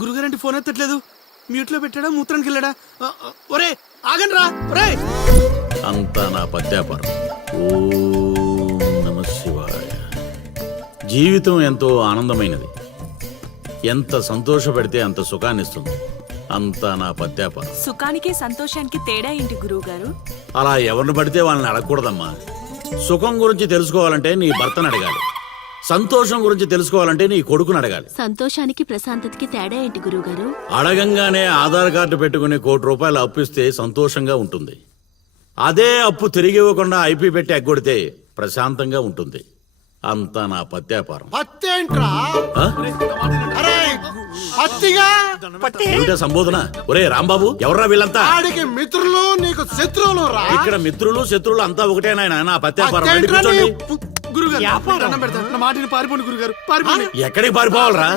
గురుగారంటే phone ఎత్తట్లేదు. మ్యూట్లో పెట్టాడా, మూత్రానికి వెళ్ళాడా? ఒరే ఆగండి రా. ఒరే అంతా నా పత్యాపారం. ఓం నమః శివాయ. జీవితం ఎంతో ఆనందమైనది. ఎంత సంతోషపెడితే అంత సుఖాన్నిస్తుంది. అంతా నా పత్యాపారం. సుఖానికి సంతోషానికి తేడా ఏంటి గురువు గారు? అలా ఎవరిని పడితే వాళ్ళని అడగకూడదమ్మా. సుఖం గురించి తెలుసుకోవాలంటే నీ భర్తను అడగాలి. సంతోషం గురించి తెలుసుకోవాలంటే నీ కొడుకుని అడగాలి. సంతోషానికి ప్రశాంతతకి తేడా ఏంటి గురువుగారు? అడగంగానే ఆధార్ కార్డు పెట్టుకుని ₹1,00,00,000 అప్పు ఇస్తే సంతోషంగా ఉంటుంది. అదే అప్పు తిరిగి ఇవ్వకుండా ఐపీ పెట్టి ఎగ్గొడితే ప్రశాంతంగా ఉంటుంది. అంతా నా పత్యాపారం. ఏమిటా సంబోధన? ఒరే రాంబాబు, ఎవర్రా వీళ్ళంతా? మిత్రులు నీకు శత్రువులు రా. ఇక్కడ మిత్రులు శత్రువులు అంతా ఒకటే నాయన. నా పత్యాపారం. రండి, కూర్చోండి. గురుగారు దండం పెడతాను. నా మాటిని పారిపోండి గురుగారు, పారిపోండి. ఎక్కడికి పారిపోవాలరా?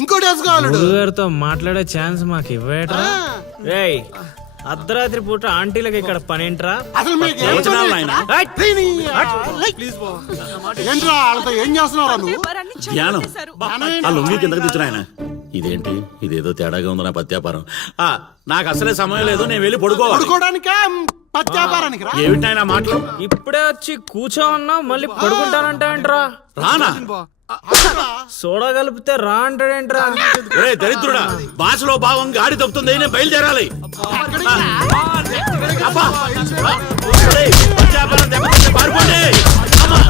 ఇంకోటి వేసుకోవాలి. గురుగారితో మాట్లాడే ఛాన్స్ మాకు ఇవ్వేట్రా? రేయ్, అర్ధరాత్రి పూట ఆంటీలకి ఇక్కడ పనేంట్రా? అసలు మీకు ప్రవచనాలు నాయనా? ఏంట్రా వాళ్ళతో ఏం చేస్తున్నారా నువ్వు? ధ్యానం. ఆ లుంగి కిందకి తెచ్చిన ఆయన. ఇదేంటి, ఇదేదో తేడాగా ఉంది నా పత్యాపారం. నాకు అసలే సమయం లేదు, నేను వెళ్ళి పడుకోవాలి. పడుకోవడానికా పత్యాపారానికి రా. ఏమిటి ఆయన మాటలు? ఇప్పుడే వచ్చి కూర్చో ఉన్నా మళ్ళీ పడుకుంటానంటావేంట్రా? రానా? సోడా కలిపితే రా అంటాడేంట్రా? ఏ దరిద్రుడా, భాషలో భావం గాడి తప్పుతుంది. నేను బయలుదేరాలి. అబ్బా! ఒరేయ్, పత్యాపారం దెబ్బతింటే పారిపోండి. అమ్మా!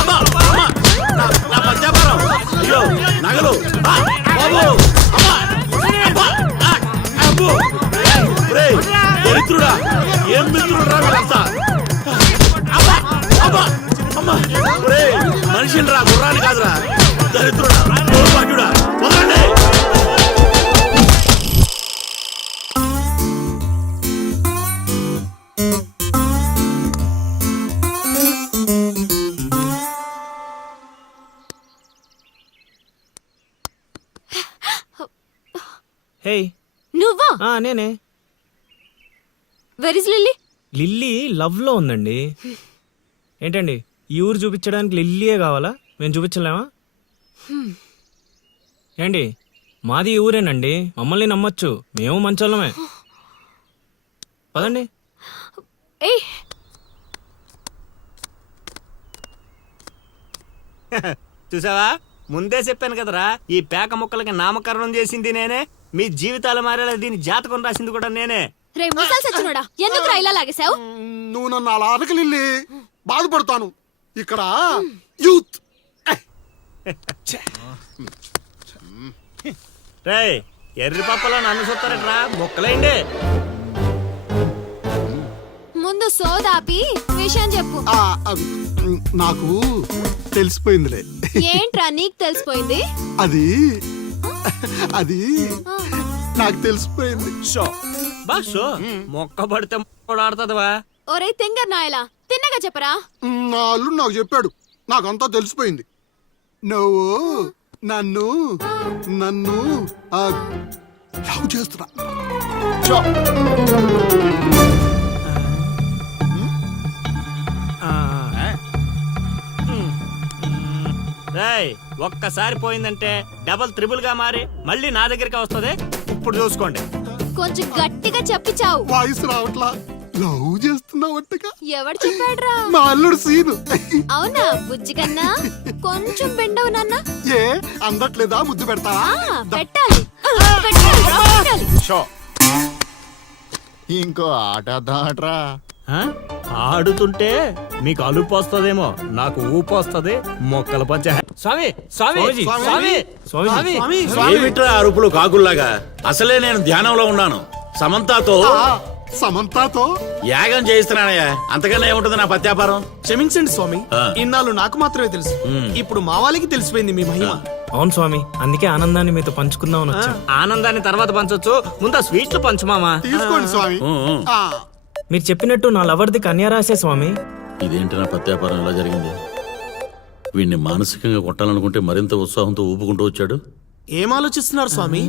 అమ్మా! అమ్మా! నా పత్యాపారం. అయ్యో, నగలు. బాబు! అమ్మా! అబ్బా! అబ్బో! ఒరేయ్, దరిద్రుడా, ఏం మిత్రుడురా వీళ్ళంతా? అబ్బా! అబ్బా! అమ్మా! ఒరేయ్, మనిషిని రా, గుర్రాన్ని కాదురా. దరిద్రుడా, దౌర్భాగ్యుడా, వదలండి. హే, నువ్వా? నేనే. Where is lily? Lily love లో ఉందండి. ఏంటండి, ఈ ఊరు చూపించడానికి లిల్లీయే కావాలా? మేము చూపించలేమా? ఏంటి, మాది ఈ ఊరేనండి, మమ్మల్ని నమ్మొచ్చు, మేము మంచోళ్ళమే. పదండి. ఏయ్, చూసావా, ముందే చెప్పాను కదరా, ఈ పేక ముక్కలకి నామకరణం చేసింది నేనే. మీ జీవితాలు మారేలా దీని జాతకం రాసింది కూడా నేనే. రే ముసల్ సచ్చినోడా, ఎందుకు రా ఇలా లాగేశావు? నువ్వు నన్ను అలా అనకలిల్లి, బాధపడతాను. ఇక్కడ యూత్. రేయ్, ఎర్రి పప్పలో నన్ను చూస్తారట్రా, మొక్కలేండి. ముందు సోదాపి విషయం చెప్పు. నాకు తెలిసిపోయిందిలే. ఏంట్రా నీకు తెలిసిపోయింది? అది అది నాకు తెలిసిపోయింది. షో మొక్క పడితే ఆడుతుందివా? ఒరే తింగర్ నాయలా, తిన్నగా చెప్పరా. నా అల్లుడు నాకు చెప్పాడు, నాకంతా తెలిసిపోయింది. నువ్వు నన్ను నన్ను లవ్ చేస్తున్నా. రేయ్, ఒక్కసారి పోయిందంటే డబల్ త్రిబుల్ గా మారి మళ్ళీ నా దగ్గరికి వస్తుంది. ఇప్పుడు చూసుకోండి. కొంచెం గట్టిగా చెప్పిచావు. వాయిస్ రావట్లా. లవ్ చేస్తున్నావట్టుగా. ఎవడు చెప్పాడ్రా? మా అల్లుడు సీను. అవునా బుజ్జి కన్నా? కొంచెం బెండవు నాన్న. ఏ అందట్లేదా? ముద్దు పెడతావా? పెట్టాలి, పెట్టాలి. ఇంకో ఆట ఆడరా. ఆడుతుంటే మీకు అలుపు వస్తుందేమో, నాకు ఊపు వస్తుంది. మొక్కల పంచ. స్వామి స్వామి స్వామి స్వామి ఏమిట్రా అరుపులు కాకుల్లాగా? అసలే నేను ధ్యానంలో ఉన్నాను. సమంతాతో యాగం చేయిస్తున్నానయ్యా. అంతకన్నా ఏముంటుంది నా పత్యాపారం? క్షమించండి స్వామి, ఇన్నాళ్ళు నాకు మాత్రమే తెలుసు. ఇప్పుడు మా వాళ్ళకి తెలిసిపోయింది మీ మహిమ. అవును స్వామి, అందుకే ఆనందాన్ని మీతో పంచుకుందామని వచ్చాం. ఆనందాన్ని తర్వాత పంచొచ్చు, ముందు స్వీట్లు పంచు మామా. తీసుకోండి స్వామి. మీరు చెప్పినట్టు నా లవర్ది కన్యారాసే స్వామి. ఇదేంటి నా పత్యాపారం ఇలా జరిగింది? వీడిని మానసికంగా కొట్టాలనుకుంటే మరింత ఉత్సాహంతో ఊపుకుంటూ వచ్చాడు. ఏం ఆలోచిస్తున్నారు స్వామి?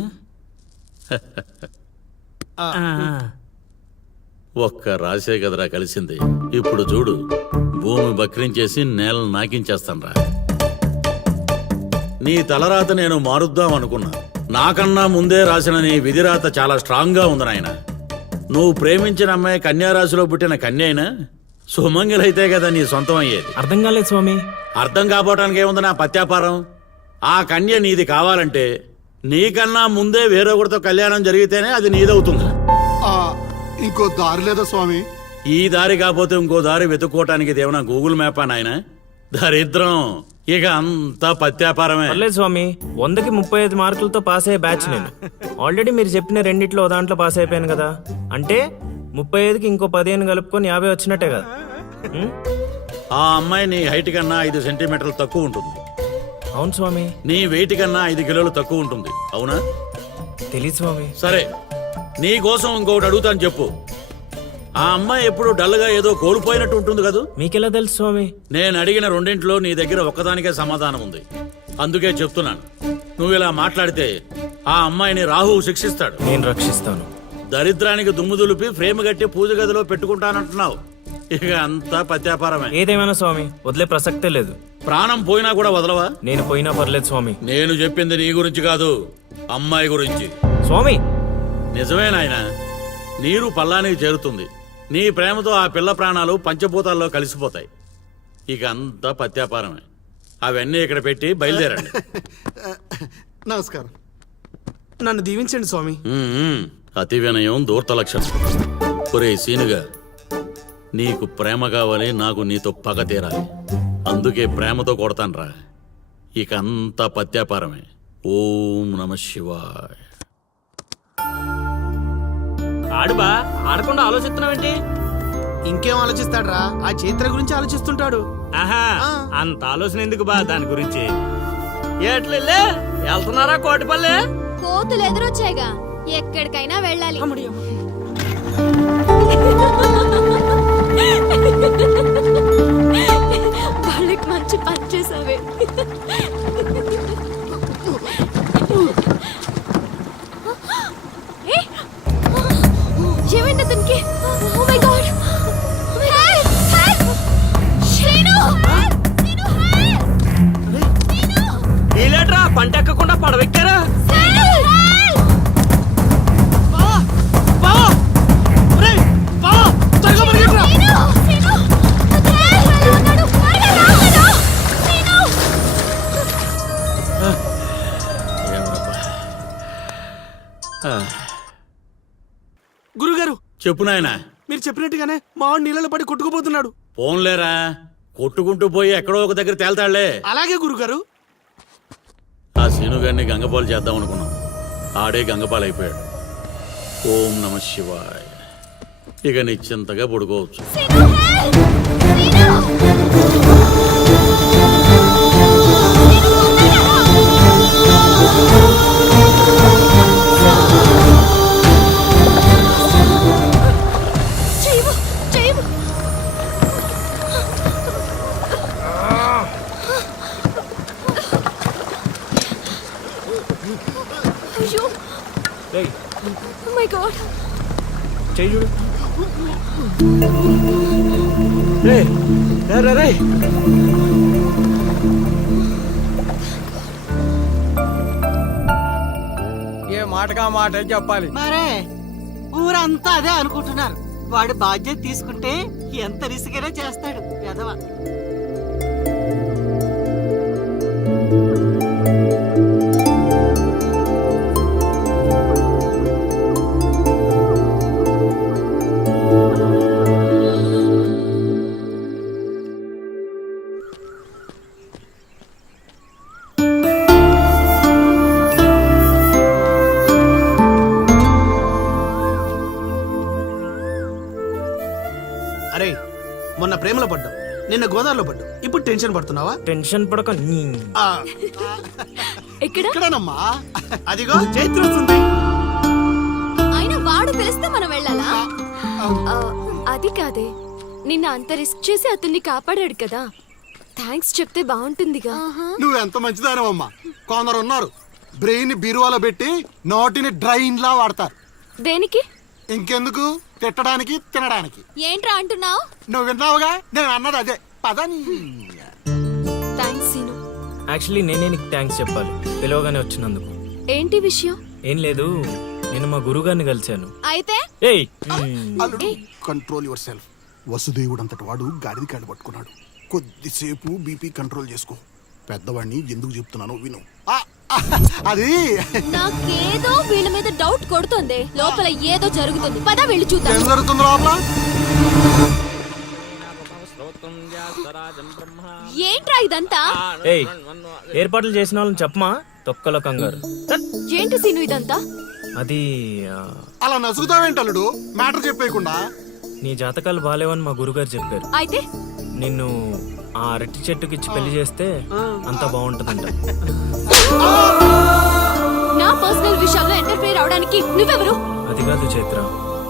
ఒక్క రాసే కదరా కలిసింది. ఇప్పుడు చూడు, భూమి బక్రించేసి నేలను నాకించేస్తాను రా. నీ తలరాత నేను మారుద్దాం అనుకున్నా. నాకన్నా ముందే రాసిన నీ విధిరాత చాలా స్ట్రాంగ్ గా ఉంది నాయన. నువ్వు ప్రేమించిన అమ్మాయి కన్యారాశిలో పుట్టిన కన్య అయినా సుమంగిలైతే కదా నీ సొంతం అయ్యేది. అర్థం కాలేదు స్వామి. అర్థం కాపోవటానికి ఏముంది నా పత్యాపారం? ఆ కన్య నీది కావాలంటే నీకన్నా ముందే వేరొకరితో కళ్యాణం జరిగితేనే అది నీదవుతుంది. ఆ, ఇంకో దారి లేదా స్వామి? ఈ దారి కాకపోతే ఇంకో దారి వెతుక్కోవటానికి ఇదేమన్నా గూగుల్ మ్యాపా నాయన? దరిద్రం. ఇక అంతా పత్యాపారమే. పర్లేదు స్వామి, 100కి 35 మార్కులతో పాస్ అయ్యే బ్యాచ్ నేను. ఆల్రెడీ మీరు చెప్పిన రెండిట్లో ఓ దాంట్లో పాస్ అయిపోయాను కదా. అంటే 35కి ఇంకో 15 కలుపుకొని 50 వచ్చినట్టే కదా. ఉం? ఆ అమ్మాయి నీ హైట్ కన్నా 5 సెంటీమీటర్లు తక్కువ ఉంటుంది. అవును స్వామి. నీ వెయిట్ కన్నా 5 కిలోలు తక్కువ ఉంటుంది. అవునా? తెలీదు స్వామి. సరే, నీ కోసం ఇంకొకటి అడుగుతాను, చెప్పు. ఆ అమ్మాయి ఎప్పుడు డల్గా ఏదో కోల్పోయినట్టు ఉంటుంది కదూ? మీకెలా తెలుసు స్వామి? నేను అడిగిన రెండింటిలో నీ దగ్గర ఒక్కదానికే సమాధానం ఉంది. అందుకే చెప్తున్నాను, నువ్వు ఇలా మాట్లాడితే ఆ అమ్మాయిని రాహువు శిక్షిస్తాడు. నేను రక్షిస్తాను. దరిద్రానికి దుమ్ము దులిపి ఫ్రేమ్ కట్టి పూజ గదిలో పెట్టుకుంటానంటున్నావు. ఇక అంతా పత్యాపారమే. ఏదేమైనా స్వామి, వదిలే ప్రసక్తే లేదు. ప్రాణం పోయినా కూడా వదలవా? నేను పోయినా పర్లేదు స్వామి. నేను చెప్పింది నీ గురించి కాదు, అమ్మాయి గురించి. స్వామి, నిజమే నాయనా, నీరు పల్లానికి చేరుతుంది. నీ ప్రేమతో ఆ పిల్ల ప్రాణాలు పంచభూతాల్లో కలిసిపోతాయి. ఇక అంతా పత్యాపారమే. అవన్నీ ఇక్కడ పెట్టి బయలుదేరండి. నమస్కారం. నన్ను దీవించండి స్వామి. అతి వినయం దూర్త లక్షణం. ఒరే సీనుగా, నీకు ప్రేమ కావాలి, నాకు నీతో పగ తీరాలి. అందుకే ప్రేమతో కొడతాన్రా. ఇక అంతా పత్యాపారమే. ఓం నమ శివాయ. ఆడుబా ఆడకుండా ఆలోచిస్తున్నావేంటి? ఇంకేం ఆలోచిస్తాడ్రా, ఆ చైత్ర గురించి ఆలోచిస్తుంటాడు. ఆహా, అంత ఆలోచన ఎందుకు బా దాని గురించి? ఎట్లే వెళ్తున్నారా కోటిపల్లి? కోతులు ఎదురొచ్చాయిగా, ఎక్కడికైనా వెళ్ళాలి. వాళ్ళకి మంచి పని చేసావే. ఏమైంది అతనికి? Oh my God! Help! Help! Srinu! Srinu, help! Srinu! వీలేట్రా పంట ఎక్కకుండా పడవెక్కారా? Help! Help! Srinu! Srinu! Help! ఎలా ఉన్నాడు? శ్రీను! గురుగారు, చెప్పు నాయనా. మీరు చెప్పినట్టుగానే మా వాడు నీళ్ళలో పడి కొట్టుకుపోతున్నాడు. పోన్లేరా, కొట్టుకుంటూ పోయి ఎక్కడో ఒక దగ్గర తేల్తాళ్లే. అలాగే గురుగారు. ఆ సీనుగారిని గంగపాలు చేద్దాం అనుకున్నాం, ఆడే గంగపాలైపోయాడు. ఓం నమ శివాయ. ఇక నిశ్చింతగా పడుకోవచ్చు. శ్రీను, హెల్ప్! శ్రీను! చేయవు, చేయవు. అయ్యో! రేయ్, Oh my God! చెయ్యి చూడు. రేయ్, రే, రే, రే. ఏ మాటగా మాట చెప్పాలి. మరే ఊరంతా అదే అనుకుంటున్నారు. వాడు బాధ్యత తీసుకుంటే ఎంత రిసికైనా చేస్తాడు ఎదవ. అరే, మొన్న ప్రేమలో పడ్డావు, నిన్న గోదావరిలో పడ్డావు, ఇప్పుడు టెన్షన్ పడుతున్నావా? టెన్షన్ పడక ఆ, ఎక్కడ? ఇక్కడేనమ్మా. అదిగో చైత్ర వస్తుంది. ఆయన వాడు పిలిస్తే మనం వెళ్ళాలా? అది కాదే, నిన్న అంత రిస్క్ చేసి అతన్ని కాపాడాడు కదా, థ్యాంక్స్ చెప్తే బాగుంటుందిగా. నువ్వెంత మంచిదానమ్మా. కొందరు ఉన్నారు బ్రెయిన్ బీరువాలో పెట్టి నోటిని డ్రైన్ లా వాడతారు. దేనికి? ఇంకెందుకు, తిట్టడానికి తినడానికి. ఏంట్రా అంటున్నావు? నువ్వు విన్నావుగా, నేను అన్నది అదే. పదని థ్యాంక్స్ సీను. యాక్చువల్లీ నేనే నీకు థ్యాంక్స్ చెప్పాలి పిలవగానే వచ్చినందుకు. ఏంటి విషయం? ఏం లేదు, నేను మా గురుగారిని కలిశాను. అయితే ఏయ్ అల్లుడు కంట్రోల్ యువర్ సెల్ఫ్. వసుదేవుడు అంతటి వాడు గాడిది కాళ్ళు పట్టుకున్నాడు. కొద్దిసేపు బీపీ కంట్రోల్ చేసుకో. పెద్దవాడిని ఎందుకు చెప్తున్నానో విను. అది నాకేదో వీళ్ళ మీద డౌట్ కొడుతుంది. లోపల ఏదో జరుగుతుంది. పద వెళ్ళి ఏం చూద్దాం. జరుగుతుంది లోపల? ఏంట్రా ఇదంతా? ఏయ్ ఏర్పాట్లు చేసిన వాళ్ళని చెప్పమా, తొక్కల కంగారు. ఏంటి సీను ఇదంతా? అది అలా నసుగుతావేంటి అల్లుడు, మ్యాటర్ చెప్పేయకుండా? నీ జాతకాలు బాలేవని మా గురుగారు చెప్పారు. అయితే నిన్ను ఆ అరటి చెట్టుకిచ్చి పెళ్లి చేస్తే అంతా బాగుంటుందంట. నా పర్సనల్ విషయాల్లో ఎంటర్ఫైర్ అవడానికి నువ్వెవరు? అది కాదు చైత్ర.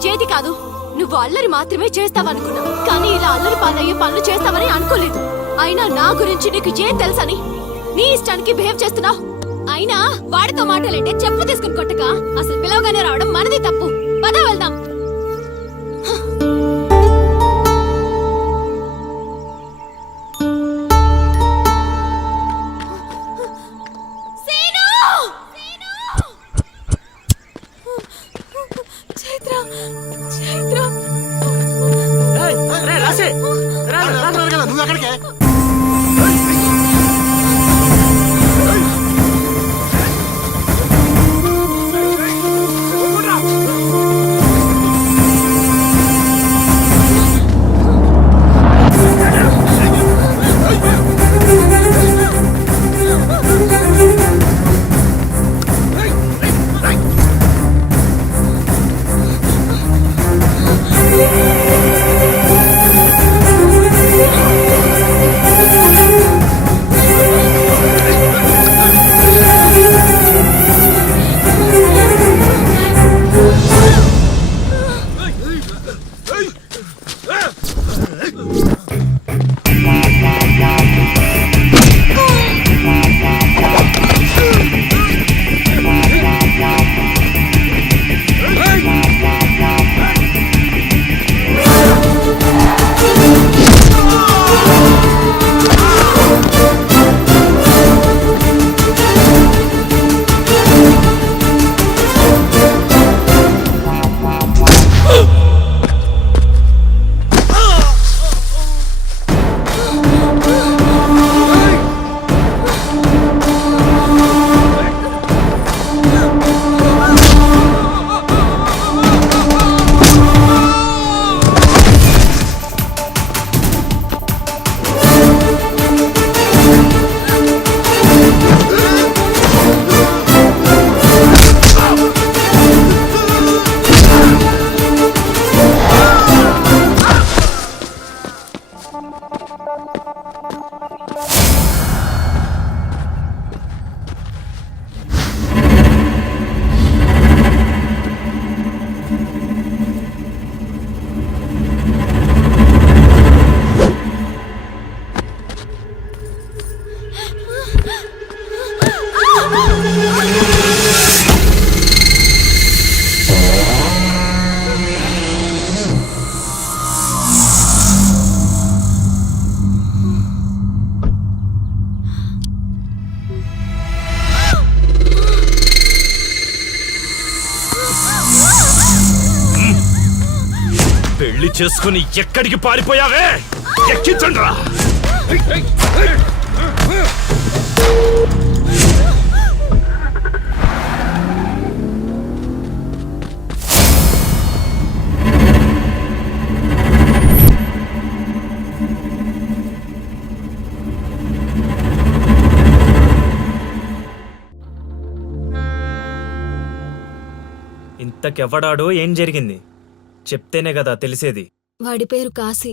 చేతి కాదు, నువ్వు అల్లరి మాత్రమే చేస్తావనుకున్నా, కానీ ఇలా అల్లరి పాలయ్యే పనులు చేస్తావని అనుకోలేదు. అయినా నా గురించి నీకు ఏం తెలుసని నీ ఇష్టానికి బిహేవ్ చేస్తున్నావు. అయినా వాడితో మాటలంటే చెప్పు తీసుకుని కొట్టక అసలు పిలవగానే రావడం మనది తప్పు. పద వెళ్దాం. సీను! చైత్ర, చైత్ర. అంటున్నారు కదా, నువ్వు ఎక్కడికే? పెళ్లి చేసుకుని ఎక్కడికి పారిపోయావే? ఎక్కించండి రా. ఇంతకెవ్వడాడో ఏం జరిగింది చెప్తేనే కదా తెలిసేది. వాడి పేరు కాశీ.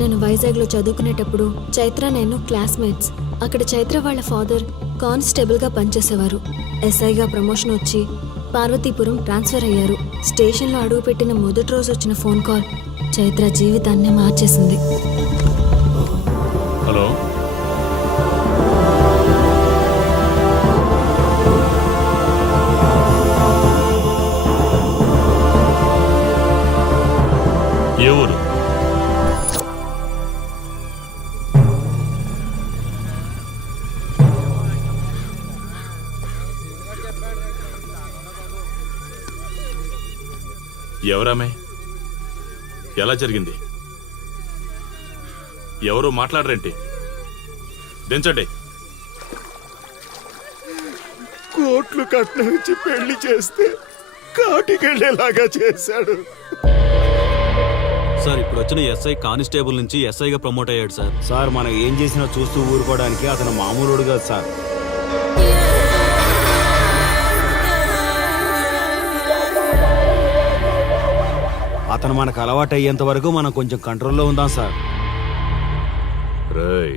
నేను వైజాగ్లో చదువుకునేటప్పుడు చైత్ర నేను క్లాస్మేట్స్. అక్కడ చైత్ర వాళ్ళ ఫాదర్ కానిస్టేబుల్గా పనిచేసేవారు. ఎస్ఐగా ప్రమోషన్ వచ్చి పార్వతీపురం ట్రాన్స్ఫర్ అయ్యారు. స్టేషన్లో అడుగుపెట్టిన మొదటి రోజు వచ్చిన ఫోన్ కాల్ చైత్ర జీవితాన్ని మార్చేసింది. హలో, ఏ ఊరు? ఎవరామే? ఎలా జరిగింది? ఎవరు మాట్లాడరేంటి? దించండి. కోట్లు కట్నం ఇచ్చి పెళ్లి చేస్తే కాటికెళ్ళేలాగా చేశాడు. సార్ ఇప్పుడు వచ్చిన ఎస్ఐ కానిస్టేబుల్ నుంచి ఎస్ఐగా ప్రమోట్ అయ్యాడు సార్. సార్ మనం ఏం చేసినా చూస్తూ ఊరుకోవడానికి అతను మామూలుడు కాదు సార్. అతను మనకు అలవాటు అయ్యేంత వరకు మనం కొంచెం కంట్రోల్లో ఉందాం సార్. రేయ్,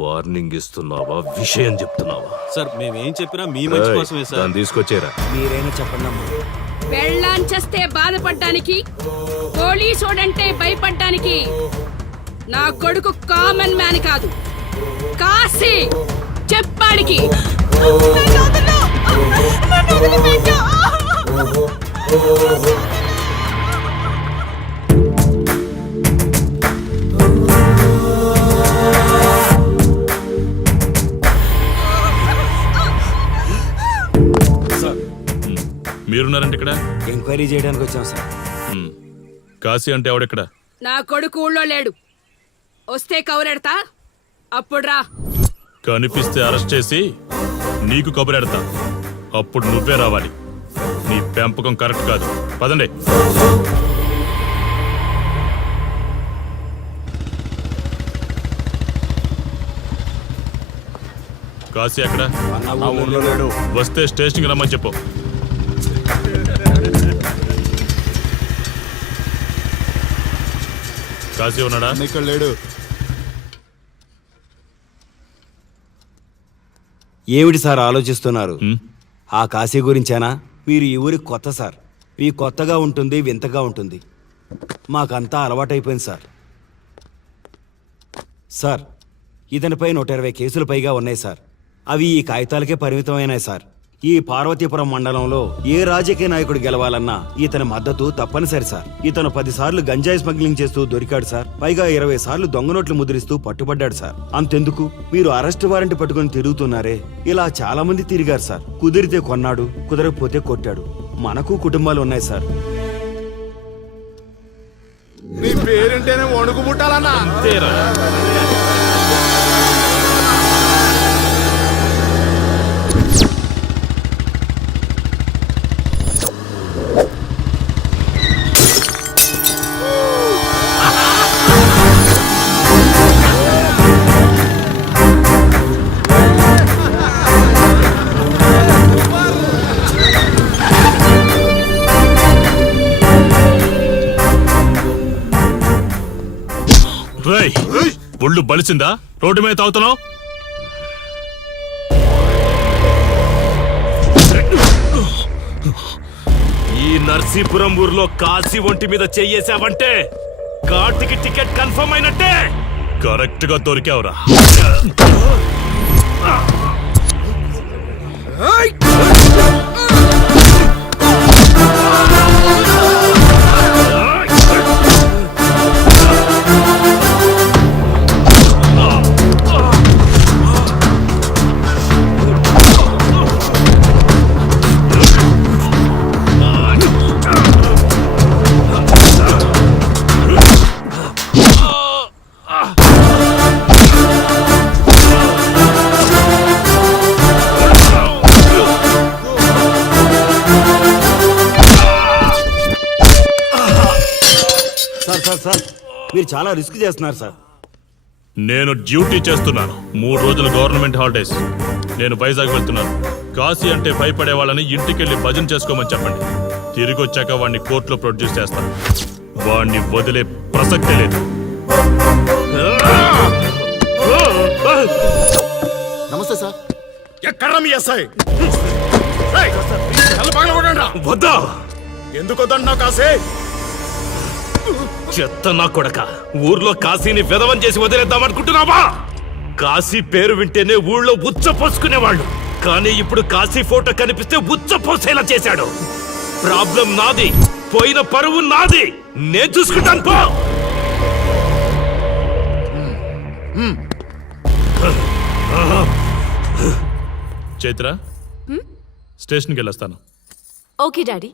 వార్నింగ్ ఇస్తున్నావా, విషయం చెప్తున్నావా? సార్ మేమేం చెప్పినా మీ మంచి కోసమే సార్. తీసుకొచ్చేరా. మీరైనా చెప్పండి అమ్మా. పెళ్ళాంచేస్తే బాధపడ్డానికి, పోలీసోడంటే భయపడ్డానికి నా కొడుకు కామన్ మ్యాన్ కాదు, కాశీ చెప్పాడికి. మీరున్నారంటే ఇక్కడ ఎంక్వైరీ చేయడానికి వచ్చాం సార్. కాశీ అంటే ఎవడెక్కడ? నా కొడుకు ఊళ్ళో లేడు, వస్తే కౌరెడతా, అప్పుడు రా. కనిపిస్తే అరెస్ట్ చేసి నీకు కబురెడతా, అప్పుడు నువ్వే రావాలి. నీ పెంపకం కరెక్ట్ కాదు. పదండి. కాశీ ఎక్కడ? ఊర్లో లేడు. వస్తే స్టేషన్కి రమ్మని చెప్పు. కాశీ ఉన్నాడా? ఇక్కడ లేడు. ఏమిటి సార్ ఆలోచిస్తున్నారు? ఉమ్, ఆ కాశీ గురించేనా? మీరు ఈ ఊరికి కొత్త సార్. మీ కొత్తగా ఉంటుంది, వింతగా ఉంటుంది. మాకంతా అలవాటైపోయింది సార్. సార్, ఇతనిపై 120 కేసులు పైగా ఉన్నాయి సార్. అవి ఈ కాగితాలకే పరిమితమైనాయి సార్. ఈ పార్వతీపురం మండలంలో ఏ రాజకీయ నాయకుడు గెలవాలన్నా ఇతని మద్దతు తప్పనిసరి సార్. ఇతను 10 సార్లు గంజాయి స్మగ్లింగ్ చేస్తూ దొరికాడు సార్. పైగా 20 సార్లు దొంగ నోట్లు ముద్రిస్తూ పట్టుబడ్డాడు సార్. అంతెందుకు, మీరు అరెస్ట్ వారెంట్ పట్టుకుని తిరుగుతున్నారే, ఇలా చాలా మంది తిరిగారు సార్. కుదిరితే కొన్నాడు, కుదరకపోతే కొట్టాడు. మనకు కుటుంబాలు ఉన్నాయి సార్. నీ పేరుంటేనే వణుకు పుట్టాలన్నా. అంతేరా. రేయ్, ఒళ్ళు బలిసిందా? రోడ్డు మీద తాగుతున్నావు? ఈ నర్సీపురం ఊర్లో కాశీ ఒంటి మీద చెయ్యేసావంటే కార్తికి టికెట్ కన్ఫర్మ్ అయినట్టే. కరెక్ట్ గా దొరికావురా. సార్ సార్ సార్, మీరు చాలా రిస్క్ చేస్తున్నారు సార్. నేను డ్యూటీ చేస్తున్నాను. 3 రోజులు గవర్నమెంట్ హాలిడేస్. నేను వైజాగ్ వెళ్తున్నాను. కాశీ అంటే భయపడే వాళ్ళని ఇంటికెళ్ళి భజన చేసుకోమని చెప్పండి. తిరిగి వచ్చాక వాడిని కోర్టులో ప్రొడ్యూస్ చేస్తాను. వాడిని వదిలే ప్రసక్తే లేదు. నమస్తే సార్. ఎక్కడ మీ ఎస్ఐ? వద్దా? ఎందుకు వద్దన్నావు కాశీ? చెత్త నా కొడక, ఊర్లో కాశీని విధవం చేసి వదిలేద్దామనుకుంటున్నావా? కాశీ పేరు వింటేనే ఊళ్ళో ఉచ్చ పోసుకునేవాళ్ళు, కానీ ఇప్పుడు కాశీ ఫోటో కనిపిస్తే ఉచ్చ పోసేలా చేశాడు. ప్రాబ్లం నాది, పోయిన పరువు నాది. నేను చూసుకుంటాను పో. చైత్ర, స్టేషన్కి వెళ్ళొస్తాను. Okay daddy.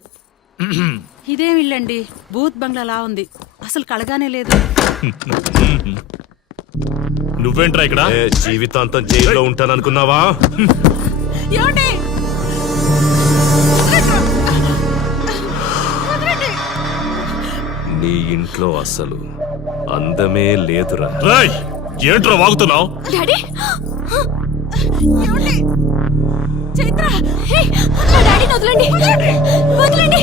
ఇదేం ఇల్లండి, బూత్ బంగ్లాలా ఉంది. అసలు కళగానే లేదు. నువ్వేంట్రా ఇక్కడ? జీవితాంతం జైల్లో ఉంటాననుకున్నావా? ఏమండి? నీ ఇంట్లో అసలు అందమే లేదురా. రేయ్, ఏంట్రా వాగుతున్నావు? డాడీ ఏమండి? చైత్ర, హే, నా డాడీని వదలండి. వదలండి.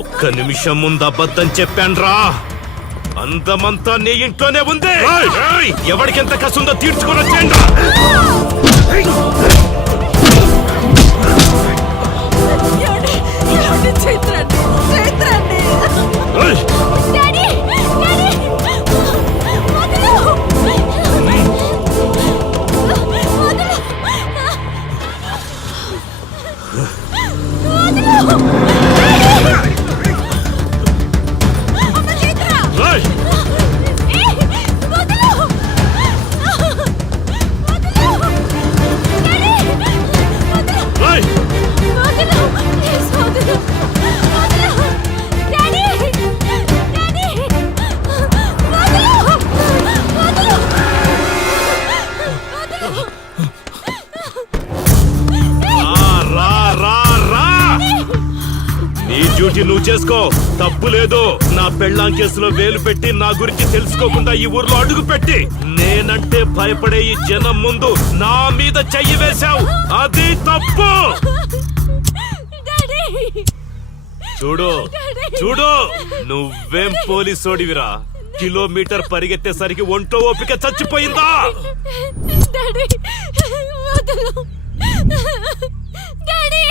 ఒక్క నిమిషం ముందు అబద్ధం చెప్పాన్రా. అందమంతా నీ ఇంట్లోనే ఉంది. ఏయ్, ఎవరికెంత కసుందో తీర్చుకొని వచ్చేయండి. చైత్ర అండి, చైత్ర అండి. డాడీ, డాడీ, వదలు. రేయ్, రేయ్, రా, రా, రా. నీ డ్యూటీ నువ్వు చేసుకో, తప్పు లేదు. నా పెళ్ళాం కేసులో వేలు పెట్టి నా గురించి తెలుసుకోకుండా ఈ ఊర్లో అడుగు పెట్టి నేనంటే భయపడే ఈ జనం ముందు నా మీద చెయ్యి వేశావు. అది తప్పు. చూడు చూడు, నువ్వేం పోలీసోడివిరా? కిలోమీటర్ పరిగెత్తేసరికి ఒంట్లో ఓపిక చచ్చిపోయిందా? డాడీ, వదలు. డాడీ,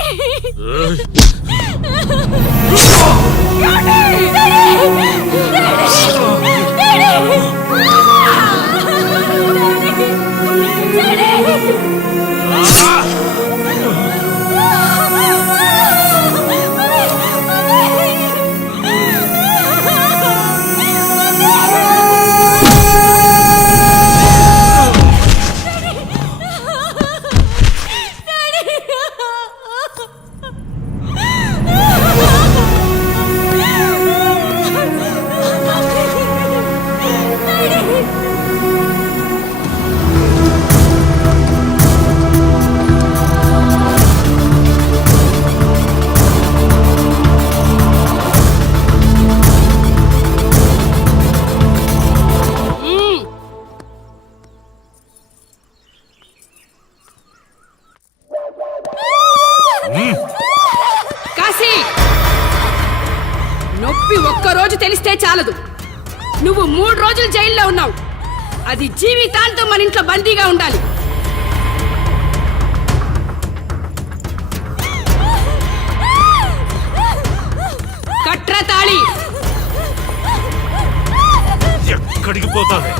కాశీ, నొప్పి ఒక్కరోజు తెలిస్తే చాలదు. నువ్వు 3 రోజులు జైల్లో ఉన్నావు. అది జీవితాంతం మన ఇంట్లో బందీగా ఉండాలి. కట్ర తాళి. ఎక్కడికి పోతావే?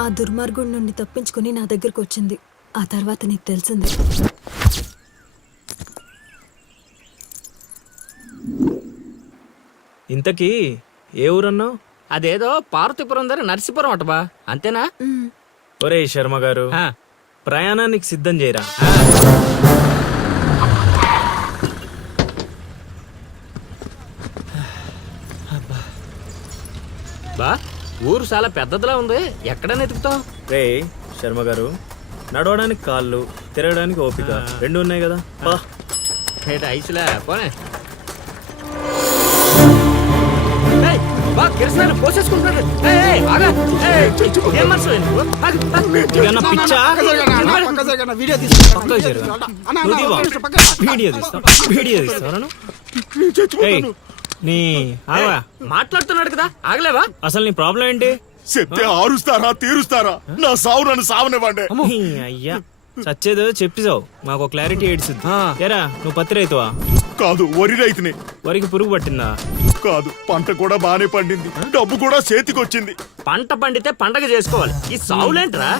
ఆ దుర్మార్గుడి నుండి తప్పించుకుని నా దగ్గరకు వచ్చింది. ఆ తర్వాత నీకు తెలిసింది. ఇంతకీ ఏ ఊరన్నావు? అదేదో పార్వతీపురం దగ్గర నరసీపురం అటబా, అంతేనా? ఒరే శర్మ గారు, ప్రయాణానికి సిద్ధం చేయరా. బా, ఊరు చాలా పెద్దదిలా ఉంది. ఎక్కడ ఎతుకుతావు? రే శర్మ గారు, నడవడానికి కాళ్ళు, తిరగడానికి ఓపిక 2 ఉన్నాయి కదా. బా, ఐసులే పోనే. కిరసనాలు పోసేసుకుంటున్నాడు. ఇదన్నా పిచ్చా? వీడియో పక్కకు జరుగు. నువ్వు తీవా? వీడియో తీస్తావా? నీ ఆగా మాట్లాడుతున్నాడు కదా, ఆగలేవా? అసలు నీ ప్రాబ్లం ఏంటి? చెప్తే ఆరుస్తారా తీరుస్తారా? నా సావు నన్ను సావనివ్వండి. ఈ అయ్యా, చచ్చేదో చెప్పిసావు. మాకు క్లారిటీ ఏడ్చింది. ఏరా, నువ్వు పత్తి రైతువా? కాదు, వరి రైతుని. వరికి పురుగు పట్టిందా? కాదు, పంట కూడా బానే పండింది, డబ్బు కూడా చేతికొచ్చింది. పంట పండితే పండగ చేసుకోవాలి. ఈ సావులేంట్రా?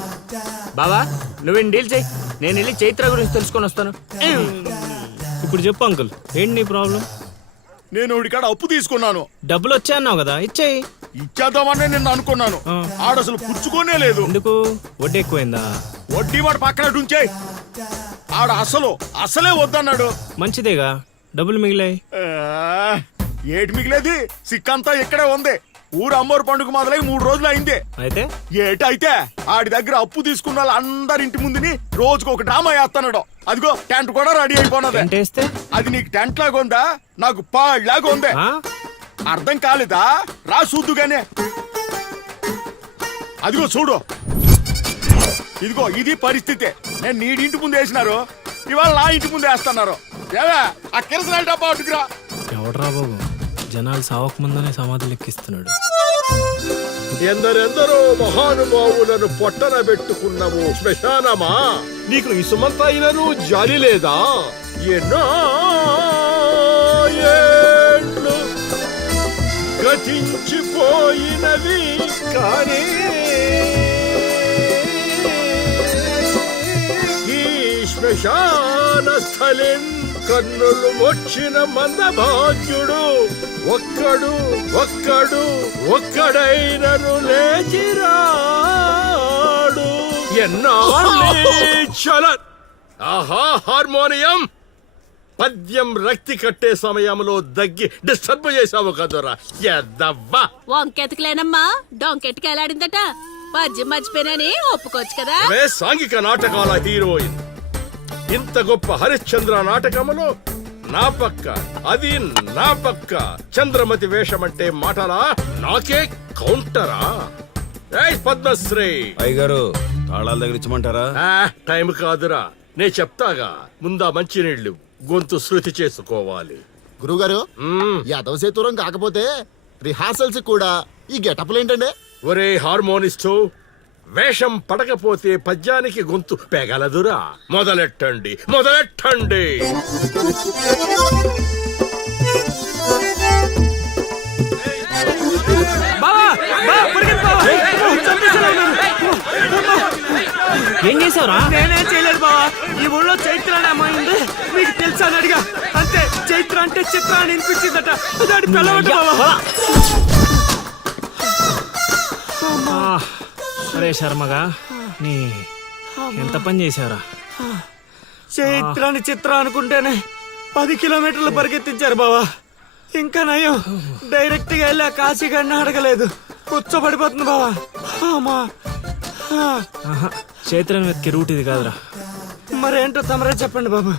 బావా నువ్వు డీల్ చేయి, నేను వెళ్ళి చైత్ర గురించి తెలుసుకొని వస్తాను. ఇప్పుడు చెప్పు అంకుల్, ఏంటి నీ ప్రాబ్లం? నేను ఇడికాడ అప్పు తీసుకున్నాను. డబ్బులు వచ్చాయన్నావు కదా, ఇచ్చేయి. ఇచ్చేద్దామని నేను అనుకున్నాను. ఆడసలు పుచ్చుకోనే లేదు. ఎందుకు? వడ్డీ ఎక్కువైందా? వడ్డీ వాడు పక్కన ఉంచాయి. ఆడ అసలే వద్దన్నాడు. మంచిదేగా, డబ్బులు మిగిలాయి. ఏటి మిగిలేది? సిక్కంతా ఇక్కడే ఉంది. ఊరు అమ్మోరు పండుగ మొదలై 3 రోజులు అయింది. అయితే ఏటైతే ఆడి దగ్గర అప్పు తీసుకున్న వాళ్ళందరి ఇంటి ముందుని రోజుకు ఒక డ్రామా వేస్తున్నాడు. అదిగో టెంట్ కూడా రెడీ అయిపోయినది. వేస్తే అది నీకు టెంట్ లాగా ఉందా, నాకు పాళ్ళలాగా ఉంది. అర్థం కాలేదా? రా చూద్దుగానే. అదిగో చూడు, ఇదిగో ఇది పరిస్థితి. నేను నీడింటి ముందు వేసినారు, ఇవాళ నా ఇంటి ముందు వేస్తున్నారు. ఏవే ఆ కిరసనాల డబ్బా అటుకురా. ఎవడరా బాబు, జనాలు సావక ముందనే సమాధులు ఎక్కిస్తున్నాడు. ఎందరెందరో మహానుభావులను పొట్టన పెట్టుకున్నావు శ్మశానమా, నీకు ఇసుమంతైనను జాలి లేదా? ఎన్నో ఏండ్లు గతించిపోయినవి కానీ ఈ శ్మశాన స్థలిం కన్నులు వచ్చిన మందభాగ్యుడు ఒక్కడైనను లేచిరాడు. ఆహా హార్మోనియం పద్యం రక్తి కట్టే సమయంలో దగ్గి డిస్టర్బ్ చేసావు కదరా ఎద్దవ్వా. వంకెతకలేనమ్మా, డొంకెట్టుకు ఎలాడిందట. పద్యం మర్చిపోయినని ఒప్పుకోవచ్చు కదా. సాంఘిక నాటకాల హీరోయిన్. ఇంత గొప్ప హరిశ్చంద్ర నాటకములో నా పక్క చంద్రమతి వేషమంటే మాటలా, నాకే కౌంటరా? పద్మశ్రీ అయ్యగారు, తాళాల దగ్గర ఇచ్చమంటారా? టైం కాదురా, నే చెప్తాగా. ముందా మంచినీళ్లు, గొంతు శృతి చేసుకోవాలి. గురుగారు, యాదవ సేతురం కాకపోతే రిహార్సల్స్ కూడా ఈ గెటప్లు ఏంటండి? ఒరే హార్మోనిస్టు, వేషం పడకపోతే పద్యానికి గొంతు పెగలదురా. మొదలెట్టండి. ఏం చేసావురా? నేనేం చేయలేదు బావా. ఈ ఊళ్ళో చైత్ర అనే అమ్మాయి ఉంది, మీకు తెలుసా అని అడిగా. అంతే, చైత్ర అంటే చిత్ర అని వినిపించిందట. దాని పిల్లవట బావా. అరే శర్మగా, నీ ఎంత పని చేశారా? చైత్రాన్ని చిత్ర అనుకుంటేనే 10 కిలోమీటర్లు పరిగెత్తించారు బావా. ఇంకా నయం, డైరెక్ట్ గా వెళ్ళా కాశీగాడిని అడగలేదు. కూర్చోబడిపోతుంది బావా. చైత్రను వెతికి రూట్ ఇది కాదురా. మరేంటో తమరే చెప్పండి బాబు.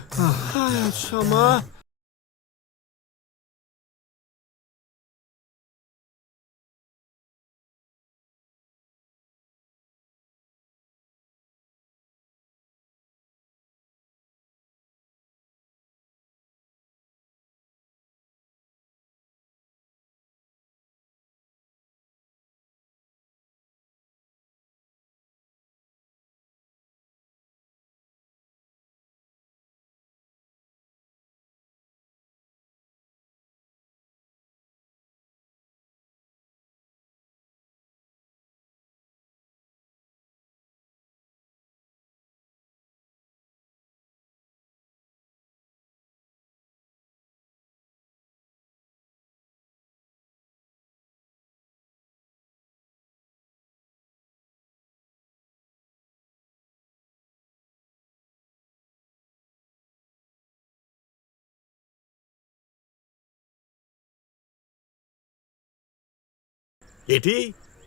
ఏటి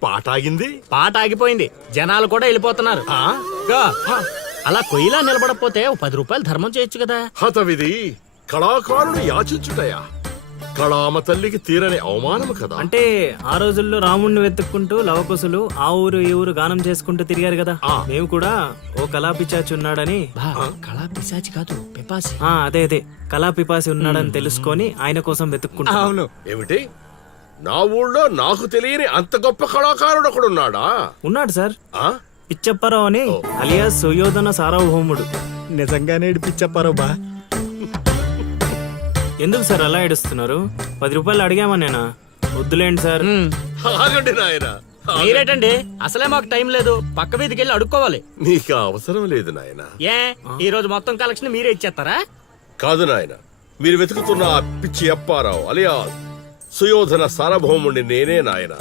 పాట ఆగింది? పాట ఆగిపోయింది, జనాలు కూడా వెళ్ళిపోతున్నారు. అలా కొయ్యిలా నిలబడకపోతే 10 రూపాయలు ధర్మం చేయొచ్చు కదా. హతవిధి కళాకారుడు యాచించుటయా? కళామ తల్లికి తీరని అవమానము కదా. అంటే ఆ రోజుల్లో రాముణ్ణి వెతుక్కుంటూ లవకుశులు ఆ ఊరు ఈ ఊరు గానం చేసుకుంటూ తిరిగారు కదా. మేము కూడా ఓ కళా పిశాచి ఉన్నాడని. కళా పిశాచి కాదు, పిపాసి. అదే కళా పిపాసి ఉన్నాడని తెలుసుకొని ఆయన కోసం వెతుక్కుంటా. అవును. ఏమిటి, నా ఊళ్ళో నాకు తెలియని అంత గొప్ప కళాకారుడు ఒకడున్నాడా? ఉన్నాడు సార్, పిచ్చప్పారావు అని, అలియాస్ సుయోధన సార్వభౌముడు. నిజంగానే పిచ్చప్పారావు బా. ఎందుకు సార్ అలా ఏడుస్తున్నారు? 10 రూపాయలు అడిగామా నేనా? వద్దులేండి సార్. ఆగండి నాయన, మీరేటండి, అసలే మాకు టైం లేదు. పక్క వీధికి వెళ్ళి అడుక్కోవాలి. నీకు అవసరం లేదు నాయన. ఏ ఈ రోజు మొత్తం కలెక్షన్ మీరే ఇచ్చేస్తారా? కాదు నాయన, మీరు వెతుకుతున్న ఆ పిచ్చి అప్పారావు అలియా సుయోధన సార్వభౌముణ్ణి నేనే నాయన.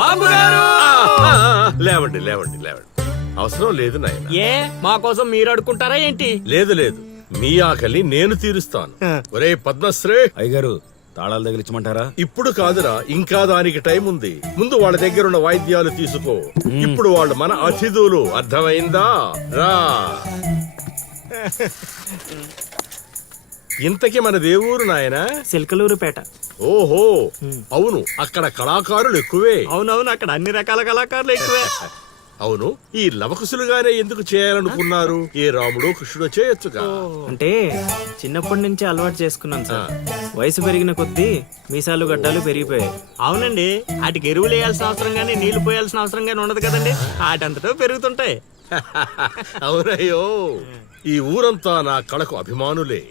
బాబు గారు! లేవండి లేవండి లేవండి, అవసరం లేదు నాయన. ఏ మా కోసం మీరు అడుక్కుంటారా ఏంటి? లేదు లేదు, మీ ఆకలి నేను తీరుస్తాను. ఒరే పద్మశ్రీ, అయ్యగారు తాళాలు తగిలించమంటారా? ఇప్పుడు కాదురా, ఇంకా దానికి టైం ఉంది. ముందు వాళ్ళ దగ్గరున్న వాయిద్యాలు తీసుకో. ఇప్పుడు వాళ్ళు మన అతిథులు, అర్థమైందా? రా. ఇంతకీ మన దేవురు నాయనా? సిల్కలూరుపేట. ఓహో, అవును, అక్కడ కళాకారులు ఎక్కువే. అవునవును, అక్కడ అన్ని రకాల కళాకారులు ఎక్కువే. అవును, ఈ లవకుశులుగానే ఎందుకు చేయాలనుకున్నారు? ఏ రాముడు కృష్ణుడు చేయొచ్చుగా. అంటే చిన్నప్పటి నుంచి అలవాటు చేసుకున్నాను సార్. వయసు పెరిగిన కొద్దీ మీసాలు గడ్డాలు పెరిగిపోయాయి. అవునండి, వాటికి ఎరువులు వేయాల్సిన అవసరం గానీ నీళ్లు పోయాల్సిన అవసరం గానీ ఉండదు కదండి. వాటంతటో పెరుగుతుంటాయి. అవునయ్యో, ఈ ఊరంతా నా కళకు అభిమానులే.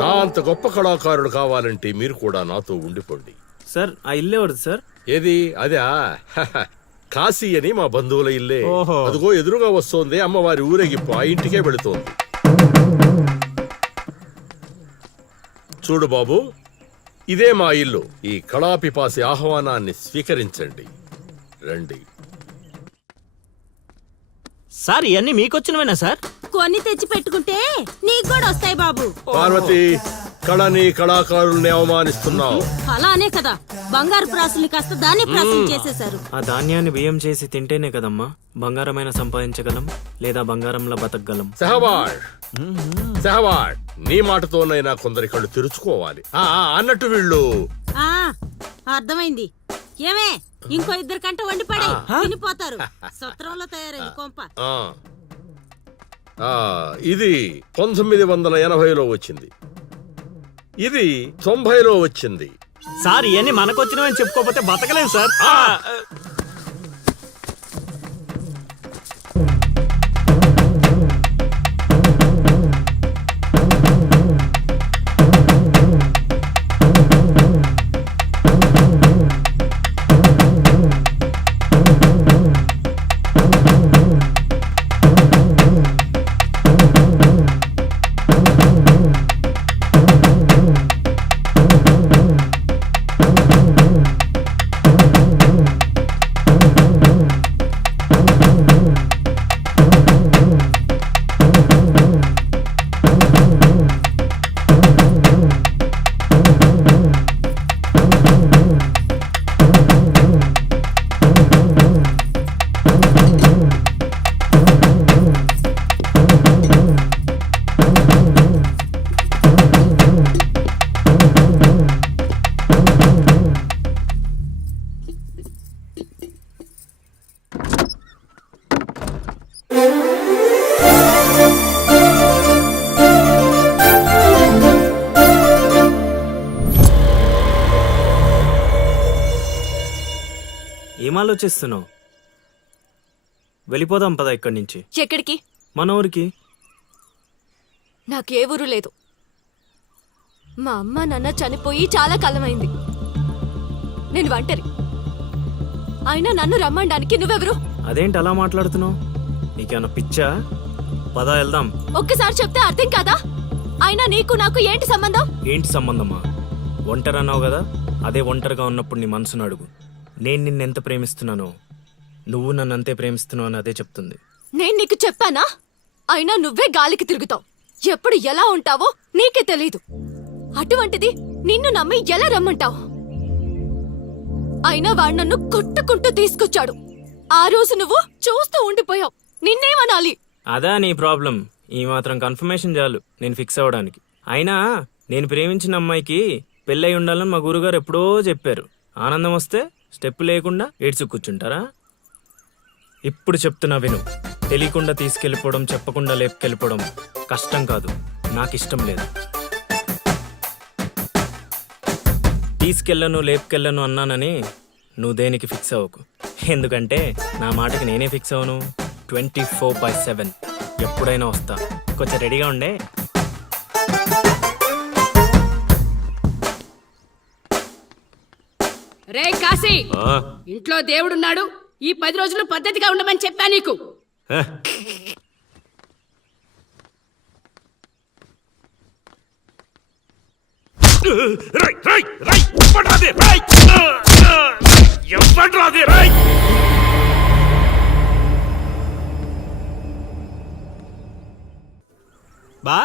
నా అంత గొప్ప కళాకారుడు కావాలంటే మీరు కూడా నాతో ఉండిపోండి. సార్ ఆ ఇల్లు ఎవరిది సార్? ఏది? అదా కాశీ అని మా బంధువుల ఇల్లే. అదిగో ఎదురుగా వస్తోంది అమ్మవారి ఊరేగింపు, ఆ ఇంటికే వెళుతోంది. చూడు బాబు, ఇదే మా ఇల్లు. ఈ కళాపిపాసి ఆహ్వానాన్ని స్వీకరించండి. రండి. సార్ ఇవన్నీ మీకొచ్చినవేనా సార్? కొన్ని తెచ్చి పెట్టుకుంటే నీకు కూడా వస్తాయి బాబు. పార్వతి, కళని కళాకారుల్ని అవమానిస్తున్నావు. అలానే కదా బంగారు ప్రాసుల్ని కాస్త దాన్ని ప్రాసులు చేసేశారు. ఆ ధాన్యాన్ని బియ్యం చేసి తింటేనే కదమ్మా బంగారమైన సంపాదించగలం, లేదా బంగారంలో బతకగలం. సహవాడ్ సహవాడ్, నీ మాటతోనైనా కొందరి కళ్ళు తెరుచుకోవాలి. అన్నట్టు వీళ్ళు అర్థమైంది. ఏమే ఇంకో 2 కంట వండి పడే తినిపోతారు. సత్రంలో తయారైంది కొంప. ఇది 1980లో వచ్చింది, ఇది 90లో వచ్చింది. సార్ ఇవన్నీ మనకొచ్చినవని చెప్పుకోకపోతే బతకలేం సార్. ఏం ఆలోచిస్తున్నావు? వెళ్ళిపోదాం పద ఇక్కడి నుంచి. ఎక్కడికి? మన ఊరికి. నాకే ఊరు లేదు. మా అమ్మ నాన్న చనిపోయి చాలా కాలమైంది. నేను ఒంటరి. అయినా నన్ను రమ్మడానికి నువ్వెవరు? అదేంటి అలా మాట్లాడుతున్నావు? నీకేమన్నా పిచ్చా? పద వెళ్దాం. ఒక్కసారి చెప్తే అర్థం కాదా? అయినా నీకు నాకు ఏంటి సంబంధం? ఏంటి సంబంధమా? ఒంటరి అన్నావు కదా, అదే ఒంటరిగా ఉన్నప్పుడు నీ మనసును అడుగు. నేను నిన్నెంత ప్రేమిస్తున్నానో నువ్వు నన్ను అంతే ప్రేమిస్తున్నావు అని అదే చెప్తుంది. నేను నీకు చెప్పానా? అయినా నువ్వే గాలికి తిరుగుతావు. ఎప్పుడు ఎలా ఉంటావో నీకే తెలీదు. అటువంటిది నిన్ను నమ్మి ఎలా రమ్మంటావు? అయినా వాడు నన్ను కొట్టుకుంటూ తీసుకొచ్చాడు. ఆ రోజు నువ్వు చూస్తూ ఉండిపోయావు. నిన్నేమనాలి? అదా నీ ప్రాబ్లం? ఈ మాత్రం కన్ఫర్మేషన్ చాలు నేను ఫిక్స్ అవ్వడానికి. అయినా నేను ప్రేమించిన అమ్మాయికి పెళ్ళై ఉండాలని మా గురుగారు ఎప్పుడో చెప్పారు. ఆనందం వస్తే స్టెప్ లేకుండా ఏడ్చు కూర్చుంటారా? ఇప్పుడు చెప్తున్నా విను. తెలియకుండా తీసుకెళ్ళిపోవడం, చెప్పకుండా లేపుకెళ్ళిపోవడం కష్టం కాదు, నాకిష్టం లేదు. తీసుకెళ్ళను లేపుకెళ్ళను అన్నానని నువ్వు దేనికి ఫిక్స్ అవ్వకు. ఎందుకంటే నా మాటకి నేనే ఫిక్స్ అవ్వను. 24/7 ఎప్పుడైనా వస్తా. కొంచెం రెడీగా ఉండే. రే కాశీ ఇంట్లో దేవుడున్నాడు. ఈ 10 రోజులు పద్ధతిగా ఉండమని చెప్పా నీకు. బా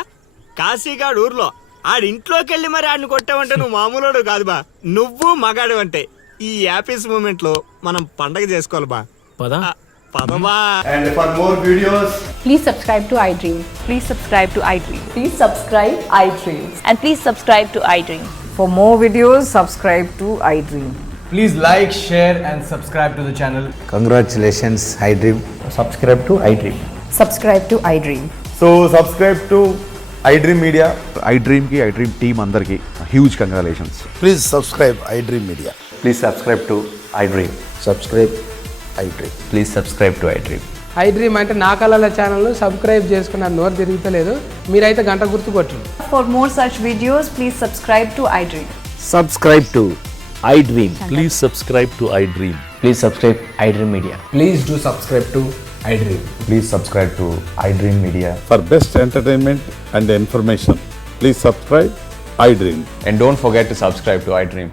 కాశీగాడు ఊర్లో ఆడింట్లోకి వెళ్ళి మరి ఆడిని కొట్టావంటే నువ్వు మామూలుడు కాదు బా. నువ్వు మగాడు అంటే ఈ హ్యాపీస్ మూమెంట్ లో మనం పండగ చేసుకోవాలి బా. పదా పదమా. And for more videos, Please subscribe to iDream. Please subscribe to iDream. Please subscribe iDream. And please subscribe to iDream. For more videos, subscribe to iDream. please like, share, and subscribe to the channel. Congratulations, iDream. Subscribe to iDream. Subscribe to iDream. So subscribe to iDream Media. iDream ki iDream team andarki huge congratulations. Please subscribe I dream media. Please subscribe to iDream. Subscribe I dream. Please subscribe to iDream. iDream అంటే నా కళల channel subscribe చేసుకున్నారు, నోరు తిరుగుతలేదు. మీరైతే గంట గుర్తు కొట్టండి. For more such videos, please subscribe to iDream. Subscribe to iDream. Please subscribe to iDream. Please subscribe iDream Media. Please do subscribe to iDream. Please subscribe to iDream Media. For best entertainment and information, please subscribe iDream. And don't forget to subscribe to iDream.